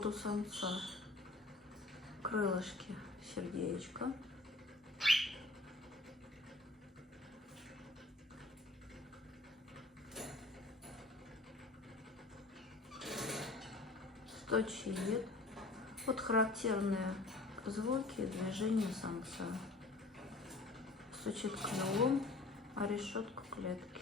живот у самца. Крылышки, сердечко. Сточит. Вот характерные звуки движения самца. Стучит клювом о решетку клетки.